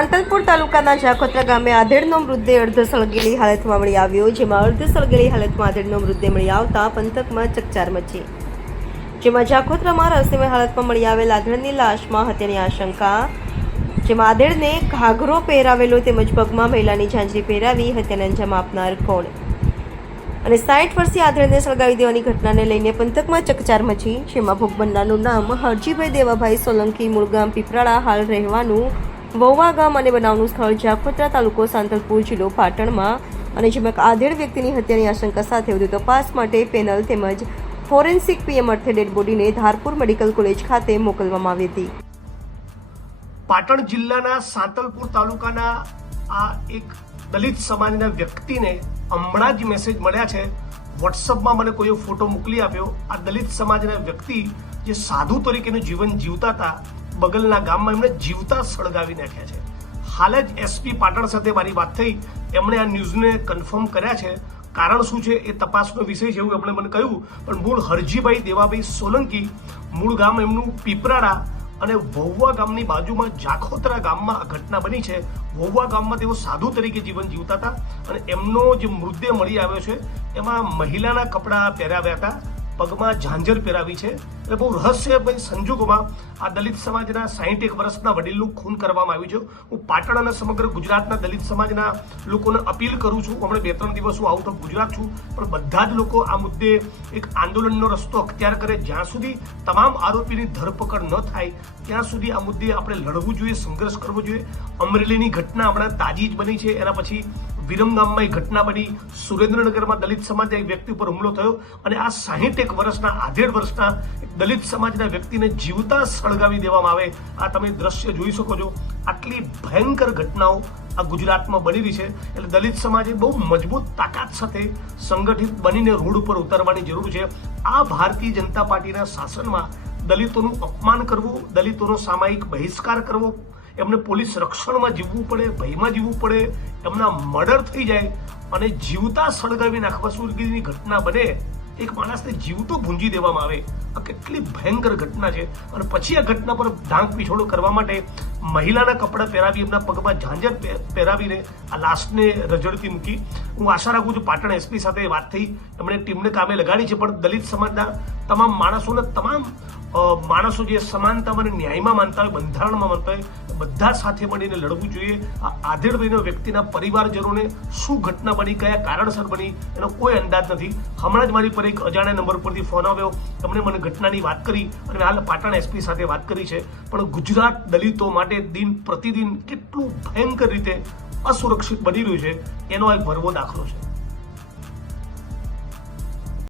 સાંતલપુર તાલુકાના જાખોત્રા ગામે આધેડનો મૃતદેહ અડધો સળગેલી હાલતમાં મળી આવ્યો, જેમાં અડધો સળગેલી હાલતમાં આધેડનો મૃતદેહ મળી આવતા પંથકમાં ચકચાર મચી. જેમાં જાખોત્રામાં રહસ્યમય હાલતમાં મળી આવેલ આધેડની લાશમાં હત્યાની આશંકા, જેમાં આધેડને ઘાઘરો પહેરાવેલો તેમજ પગમાં મહિલાની ઝાંઝરી પહેરાવી હત્યાને અંજામ આપનાર કોણ? અને સાઠ વર્ષીય આધેડને સળગાવી દેવાની ઘટનાને લઈને પંથકમાં ચકચાર મચી, જેમાં ભોગ બનનારનું નામ હરજીભાઈ દેવાભાઈ સોલંકી, મૂળગામ પીપરાળા હાલ રહેવાનું વૌવા ગામ અને બનાવનું સ્થળ જાખોત્રા તાલુકો સાંતલપુર જિલ્લો પાટણમાં અને જેમાં આધેડ વ્યક્તિની હત્યાની આશંકા સાથે વધુ તપાસ માટે પેનલ તેમજ ફોરેન્સિક પીએમ અર્થે ડેડ બોડીને ધારપુર મેડિકલ કોલેજ ખાતે મોકલવામાં આવી હતી. પાટણ જિલ્લાના સાંતલપુર તાલુકાના આ એક દલિત સમાજના વ્યક્તિને હમણાં જ મેસેજ મળ્યા છે. વોટ્સઅપમાં મને કોઈએ ફોટો મોકલી આપ્યો. આ દલિત સમાજના વ્યક્તિ જે સાધુ તરીકેનું જીવન જીવતા હતા બગલના ગામમાં એમણે જીવતા સળગાવી નાખ્યા છે. હાલ જ એસપી પાટણ સાથે મારી વાત થઈ. એમણે આ ન્યૂઝને કન્ફર્મ કર્યા છે. કારણ શું છે એ તપાસનો વિષય છે એવું એમણે મને કહ્યું. પણ મૂળ હરજીભાઈ દેવાભાઈ સોલંકી મૂળ ગામ એમનું પીપરાડા અને વહુવા ગામની બાજુમાં જાખોતરા ગામમાં આ ઘટના બની છે. વહુવા ગામમાં તેઓ સાધુ તરીકે જીવન જીવતા હતા અને એમનો જે મૃતદેહ મળી આવ્યો છે, એમાં મહિલાના કપડાં પહેરાવ્યા હતા. પગમાં ઝાંઝર પહેરાવી છે. એટલે બહુ રહસ્યમય સંજોગોમાં આ દલિત સમાજના સાહીઠ એક વર્ષના વડીલનું ખૂન કરવામાં આવ્યું છે. હું પાટણ અને સમગ્ર ગુજરાતના દલિત સમાજના લોકોને અપીલ કરું છું. હમણાં બે ત્રણ દિવસ હું આઉટ ઓફ ગુજરાત છું. પણ બધા જ લોકો આ મુદ્દે એક આંદોલનનો રસ્તો અખ્તિયાર કરે. જ્યાં સુધી તમામ આરોપીની ધરપકડ ન થાય, ત્યાં સુધી આ મુદ્દે આપણે લડવું જોઈએ, સંઘર્ષ કરવો જોઈએ. અમરેલીની ઘટના હમણાં તાજી જ બની છે. એના પછી વિરમગામમાં ઘટના બની. સુરેન્દ્રનગરમાં દલિત સમાજના એક વ્યક્તિ ઉપર હુમલો થયો અને આ સાહીઠ એક વર્ષના, આધેડ વર્ષના દલિત સમાજના વ્યક્તિને જીવતા સળગાવી દેવામાં આવે. આ તમે દ્રશ્ય જોઈ શકો છો. આટલી ભયંકર ઘટનાઓ આ ગુજરાતમાં બની રહી છે. એટલે દલિત સમાજે બહુ મજબૂત તાકાત સાથે સંગઠિત બનીને રોડ ઉપર ઉતરવાની જરૂર છે. આ ભારતીય જનતા પાર્ટીના શાસનમાં દલિતોનું અપમાન કરવું, દલિતોનો સામાયિક બહિષ્કાર કરવો એમને પોલીસ રક્ષણમાં જીવવું પડે, ભયમાં જીવવું પડે, એમના મર્ડર થઈ જાય અને જીવતા સળગાવી નાખવા સુધીની ઘટના બને, એક માણસને જીવતો ભૂંજી દેવામાં આવે. આ કેટલી ભયંકર ઘટના છે. અને પછી આ ઘટના પર ઢાંક પીછોડો કરવા માટે મહિલાના કપડાં પહેરાવી, એમના પગમાં ઝાંઝર પહે- પહેરાવીને આ લાશને રજડતી મૂકી. હું આશા રાખું છું પાટણ એસપી સાથે વાત થઈ. એમણે ટીમને કામે લગાડી છે, પણ દલિત સમાજના તમામ માણસોને તમામ માણસો જે સમાનતા અને ન્યાયમાં માનતા હોય, બંધારણમાં માનતા હોય, બધા સાથે મળીને લડવું જોઈએ. આ આધેડભાઈના વ્યક્તિના પરિવારજનોને શું ઘટના બની, કયા કારણસર બની, એનો કોઈ અંદાજ નથી. હમણાં જ મારી પર એક અજાણ્યા નંબર પરથી ફોન આવ્યો. એમણે મને ઘટનાની વાત કરી અને હાલ પાટણ એસપી સાથે વાત કરી છે. પણ ગુજરાત દલિતો માટે દિન પ્રતિદિન કેટલું ભયંકર રીતે અસુરક્ષિત બની રહ્યું છે, એનો એક ભરવો દાખલો છે.